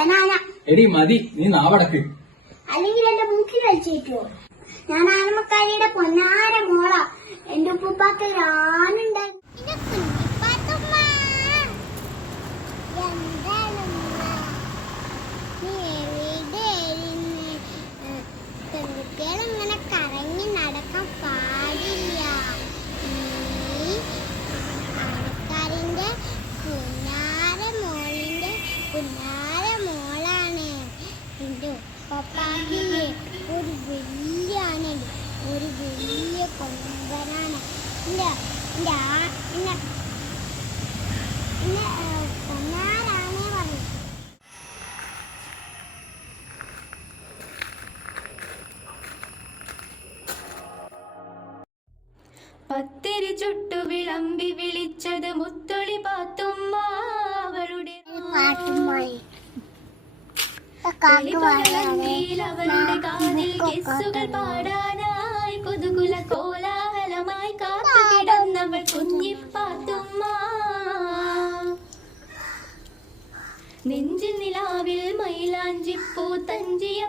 Banana. എടി മതി. നീ നാവടക്ക്. അല്ലെങ്കിൽ എന്റെ മൂക്കിൽ കഴിച്ചേക്കോ ഞാൻ ആനമക്കാരിയുടെ പൊന്നാര മോള. എന്റെ ഉപ്പുപ്പാക്ക് ഒരു ഉപ്പാക്കില്ലേ ഒരു വലിയ ആനയുണ്ട്. ഒരു വലിയ കൊമ്പനാണ്. എന്റെ എന്റെ ആ എന്നെ എന്നെ പൊന്നാരാണേ പറഞ്ഞു. പത്തിരി ചുട്ടു വിളമ്പി വിളിച്ചത് മുത്തൊളി പാത്തുമ്മ അവളുടെ പാട്ടുമായി അവളുടെ കാതിൽ കിസ്സുകൾ പാടാനായി കൊതുകുല കോലാഹലമായി കാത്തു കിടന്നവൾ കുഞ്ഞിപ്പാത്തുമ്മ. നെഞ്ചിൽ നിലാവിൽ മൈലാഞ്ചിപ്പൂ തഞ്ചിയ